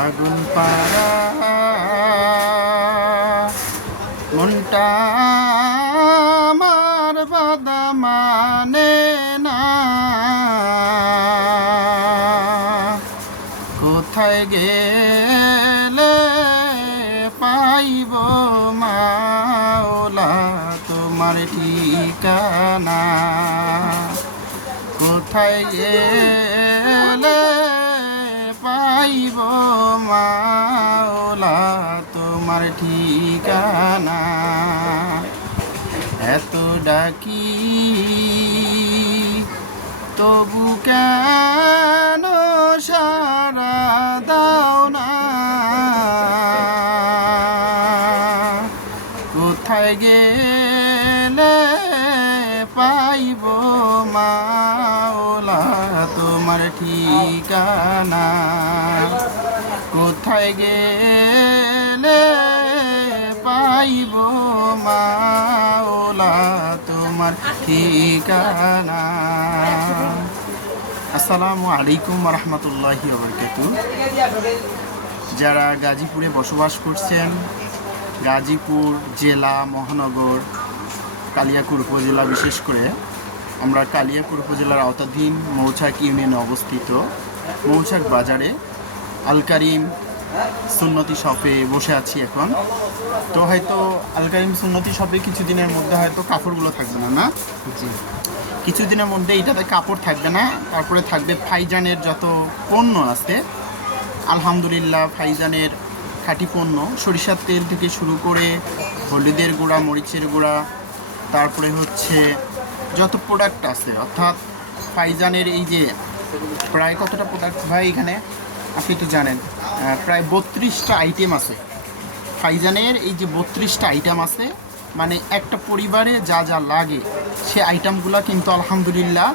আগুন পাড়া। মনটা আমার বাদা মানে না। কোথায় গেলে পাইব মাওলা তোমার ঠিকানা? কোথায় গেলে পাইব মাওলা তোমার ঠিকানা। এত ডাকি, তবু কেন সারা দাও না? কোথায় গেলে পাইব মাওলা তোমার ঠিকানা? গেলে পাইব মাওলা তোমার ঠিকানা। আসসালামু আলাইকুম রহমতুল্লাহি যারা গাজীপুরে বসবাস করছেন, গাজীপুর জেলা, মহানগর, কালিয়াকুর উপজেলা বিশেষ করে, আমরা কালিয়াকুর উপজেলার আওতাধীন মৌচাক ইউনিয়নে অবস্থিত মৌচাক বাজারে আল কারিম সুন্নতি শপে বসে আছি এখন। তো হয়তো আল কারিম সুন্নতি শপে কিছুদিনের মধ্যে হয়তো কাপড়গুলো থাকবে না না? জি। কিছুদিনের মধ্যে এটাতে কাপড় থাকবে না তারপরে থাকবে ফাইজানের যত পণ্য আছে আলহামদুলিল্লাহ ফাইজানের খাঁটি পণ্য সরিষার তেল থেকে শুরু করে হলুদের গুঁড়া মরিচের গুঁড়া তারপরে হচ্ছে যত প্রোডাক্ট আছে অর্থাৎ ফাইজানের এই যে প্রায় কতটা প্রোডাক্ট ভাই এখানে? আপনি তো জানেন প্রায় বত্রিশটা আইটেম আছে। ফাইজানের এই যে বত্রিশটা আইটেম আছে মানে একটা পরিবারে যা যা লাগে, সে আইটেমগুলো কিন্তু আলহামদুলিল্লাহ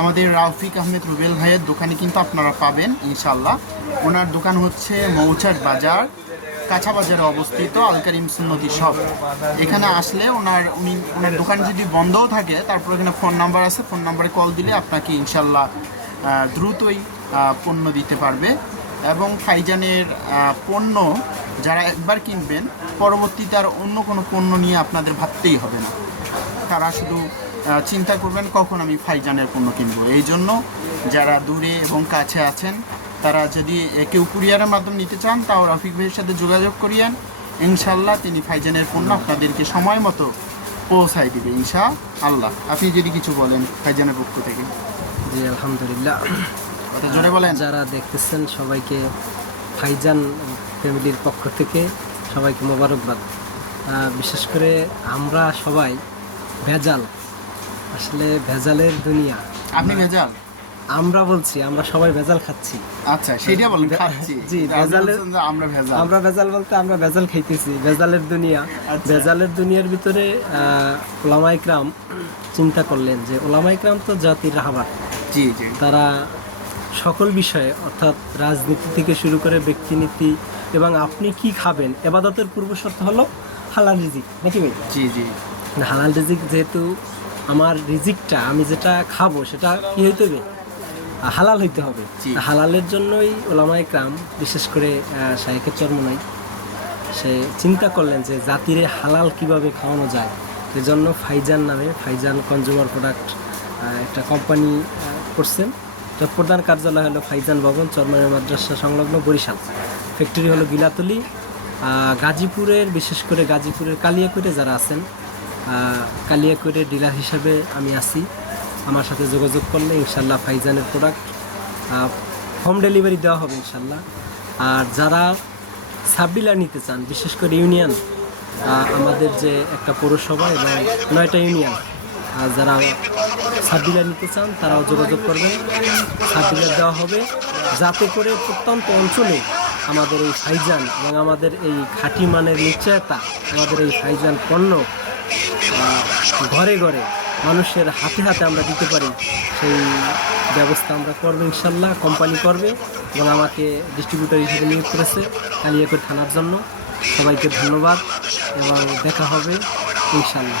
আমাদের রাউফিক আহমেদ রুবেল ভাইয়ের দোকানে কিন্তু আপনারা পাবেন ইনশাল্লাহ ওনার দোকান হচ্ছে মৌচাক বাজার, কাঁচা বাজারে অবস্থিত আল করিম সুন্নতি শপ। এখানে আসলে ওনার, উনি, ওনার দোকান যদি বন্ধও থাকে, তারপর এখানে ফোন নাম্বার আছে, ফোন নাম্বারে কল দিলে আপনাকে ইনশাল্লাহ দ্রুতই পণ্য দিতে পারবে এবং ফাইজানের পণ্য যারা একবার কিনবেন পরবর্তীতে আর অন্য কোনো পণ্য নিয়ে আপনাদের ভাবতেই হবে না। তারা শুধু চিন্তা করবেন কখন আমি ফাইজানের পণ্য কিনবো। এই জন্য যারা দূরে এবং কাছে আছেন, তারা যদি কেউ কুরিয়ারের মাধ্যমে নিতে চান, তাও রফিক ভাইয়ের সাথে যোগাযোগ করিয়েন। ইনশাল্লাহ তিনি ফাইজানের পণ্য আপনাদেরকে সময় মতো পৌঁছায় দিবে ইনশা আল্লাহ আপনি যদি কিছু বলেন ফাইজানের পক্ষ থেকে। জি, আলহামদুলিল্লাহ। জোরে বলেন। যারা দেখতেছেন সবাইকে ফাইজান ফ্যামিলির পক্ষ থেকে সবাইকে মোবারকবাদ। বিশেষ করে আমরা সবাই ভেজাল। আসলে ভেজালের দুনিয়া। আপনি ভেজাল? আমরা বলছি আমরা সবাই ভেজাল খাচ্ছি। আচ্ছা সেটা বলেন খাচ্ছি। জি, ভেজালের- আমরা ভেজাল। আমরা ভেজাল বলতে আমরা ভেজাল খাইতেছি ভেজালের দুনিয়া। আচ্ছা। ভেজালের দুনিয়ার ভিতরে আহ, ওলামা ইকরাম চিন্তা করলেন যে ওলামা ইকরাম তো জাতির রাহাবার। জি জি। তারা সকল বিষয়ে অর্থাৎ রাজনীতি থেকে শুরু করে ব্যক্তিনীতি এবং আপনি কি খাবেন এবাদতের পূর্ব শর্ত হলো হালাল রিজিক নাকি ভাই? জি জি। হালাল রিজিক যেহেতু আমার রিজিকটা আমি যেটা খাব সেটা কি হইতে হবে? হালাল হইতে হবে। হালালের জন্যই ওলামায় ক্রাম বিশেষ করে শাহেকের চর্মনাই সে চিন্তা করলেন যে জাতিরে হালাল কীভাবে খাওয়ানো যায়। এজন্য ফাইজান নামে ফাইজান কনজিউমার প্রোডাক্ট একটা কোম্পানি করছেন। প্রধান কার্যালয় হলো ফাইজান ভবন চরমানি মাদ্রাসা সংলগ্ন বরিশাল। ফ্যাক্টরি হলো গিলাতলি। গাজীপুরের বিশেষ করে গাজীপুরের কালিয়াকুড়ে যারা আছেন আহ, কালিয়াকুড়ের ডিলার হিসাবে আমি আছি। আমার সাথে যোগাযোগ করলে ইনশাল্লাহ ফাইজানের প্রোডাক্ট হোম ডেলিভারি দেওয়া হবে ইনশাল্লাহ। আর যারা সাবডিলার নিতে চান বিশেষ করে ইউনিয়ন আমাদের যে একটা পৌরসভা এবং নয়টা ইউনিয়ন আর যারা সাবডিলার নিতে চান, তারাও যোগাযোগ করবেন। সাবডিলার দেওয়া হবে। যাতে করে প্রত্যন্ত অঞ্চলে আমাদের এই ফাইজান এবং আমাদের এই খাঁটি মানের নিশ্চয়তা, আমাদের এই ফাইজান পণ্য ঘরে ঘরে মানুষের হাতে হাতে আমরা দিতে পারি, সেই ব্যবস্থা আমরা করব ইনশাল্লাহ, কোম্পানি করবে এবং আমাকে ডিস্ট্রিবিউটার হিসেবে নিয়োগ করেছে কালিয়াকৈর থানার জন্য। সবাইকে ধন্যবাদ এবং দেখা হবে ইনশাল্লাহ।